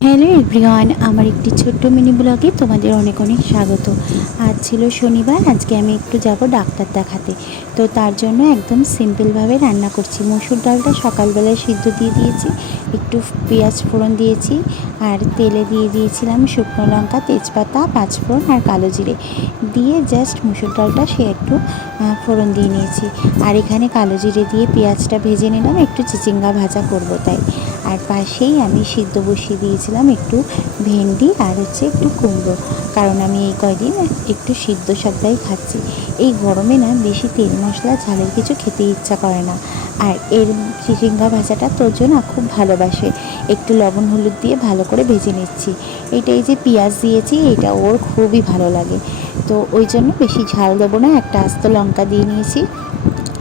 Hello everyone, আমার একটি ছোট্ট মিনি ব্লগে তোমাদের অনেক অনেক স্বাগত। আজ ছিল শনিবার, আজকে আমি একটু যাব ডাক্তার দেখাতে। তো তার জন্য একদম সিম্পলভাবে রান্না করছি। মসুর ডালটা সকালবেলায় সিদ্ধ দিয়ে দিয়েছি, একটু পেঁয়াজ ফোড়ন দিয়েছি, আর তেলে দিয়ে দিয়েছিলাম শুকনো লঙ্কা, তেজপাতা, পাঁচফোড়ন আর কালো জিরে দিয়ে জাস্ট মসুর ডালটা সে একটু ফোড়ন দিয়ে নিয়েছি। আর এখানে কালো জিরে দিয়ে পেঁয়াজটা ভেজে নিলাম, একটু চিচিঙ্গা ভাজা করব তাই। আর পাশেই আমি সিদ্ধ বসিয়ে দিয়েছিলাম একটু ভেন্ডি আর একটু কুমড়ো, কারণ আমি এই কয়দিন একটু সিদ্ধ সবটাই খাচ্ছি। এই গরমে না বেশি তেল মশলা ঝালের কিছু খেতে ইচ্ছা করে না। আর এর চিচিঙ্গা ভাজাটা তোজো না খুব ভালোবাসে, একটু লবণ হলুদ দিয়ে ভালো করে ভেজে নিচ্ছি। এই যে পেঁয়াজ দিয়েছি, এটা ওর খুবই ভালো লাগে, তো ওই জন্য বেশি ঝাল দেবো না, একটা আস্ত লঙ্কা দিয়ে নিয়েছি।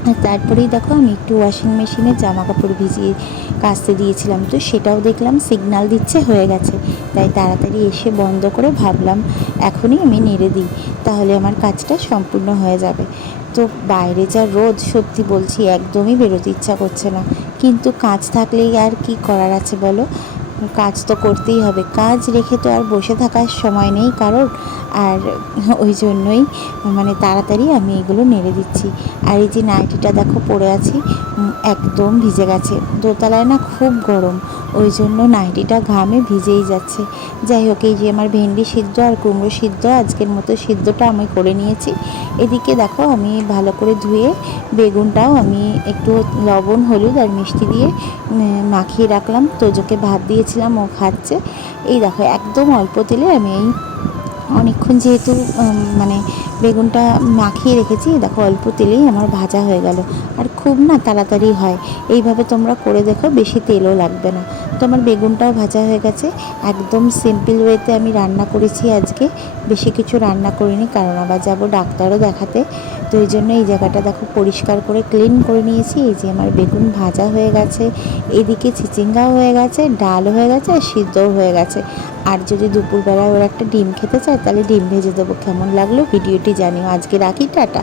আর তারপরেই দেখো আমি একটু ওয়াশিং মেশিনে জামা কাপড় ভিজিয়ে কাচতে দিয়েছিলাম, তো সেটাও দেখলাম সিগনাল দিচ্ছে হয়ে গেছে, তাই তাড়াতাড়ি এসে বন্ধ করে ভাবলাম এখনই আমি নেড়ে দিই, তাহলে আমার কাজটা সম্পূর্ণ হয়ে যাবে। তো বাইরে যা রোদ, সত্যি বলছি একদমই বেরোতে ইচ্ছা করছে না, কিন্তু কাজ থাকলেই আর কি করার আছে বলো, কাজ তো করতেই হবে, কাজ রেখে তো আর বসে থাকার সময় নেই কারোর। আর ওই জন্যই তাড়াতাড়ি আমি এগুলো নেড়ে দিচ্ছি। আর এই যে নাইটিটা দেখো পরে আছি, একদম ভিজে গেছে, দোতলায় না খুব গরম, ওই জন্য নাইটিটা ঘামে ভিজেই যাচ্ছে। যাই হোক, এই যে আমার ভেন্ডি সিদ্ধ আর কুমড়ো সিদ্ধ, আজকের মতো সিদ্ধটা আমি করে নিয়েছি। এদিকে দেখো আমি ভালো করে ধুয়ে বেগুনটাও আমি একটু লবণ হলুদ আর মিষ্টি দিয়ে মাখিয়ে রাখলাম, তোজোকে ভাত দিয়েছিলাম, ও খাচ্ছে। এই দেখো একদম অল্প তেলে আমি এই অনেকক্ষণ যেহেতু বেগুনটা মাখিয়ে রেখেছি, দেখো অল্প তেলেই আমার ভাজা হয়ে গেল, আর খুব না তাড়াতাড়ি হয়। এইভাবে তোমরা করে দেখো, বেশি তেলও লাগবে না। তো আমার বেগুনটাও ভাজা হয়ে গেছে। একদম সিম্পল ওয়েতে আমি রান্না করেছি আজকে, বেশি কিছু রান্না করিনি, কারণ আবার যাবো ডাক্তারও দেখাতে। তো এই জন্য এই জায়গাটা দেখো পরিষ্কার করে ক্লিন করে নিয়েছি। এই যে আমার বেগুন ভাজা হয়ে গেছে, এদিকে চিচিঙ্গাও হয়ে গেছে, ডালও হয়ে গেছে, আর সিদ্ধও হয়ে গেছে। আর যদি দুপুরবেলায় ওরা একটা ডিম খেতে চায়, তাহলে ডিম ভেজে দেবো। কেমন লাগলো ভিডিওটি জানিও। আজকে রাখি, টাটা।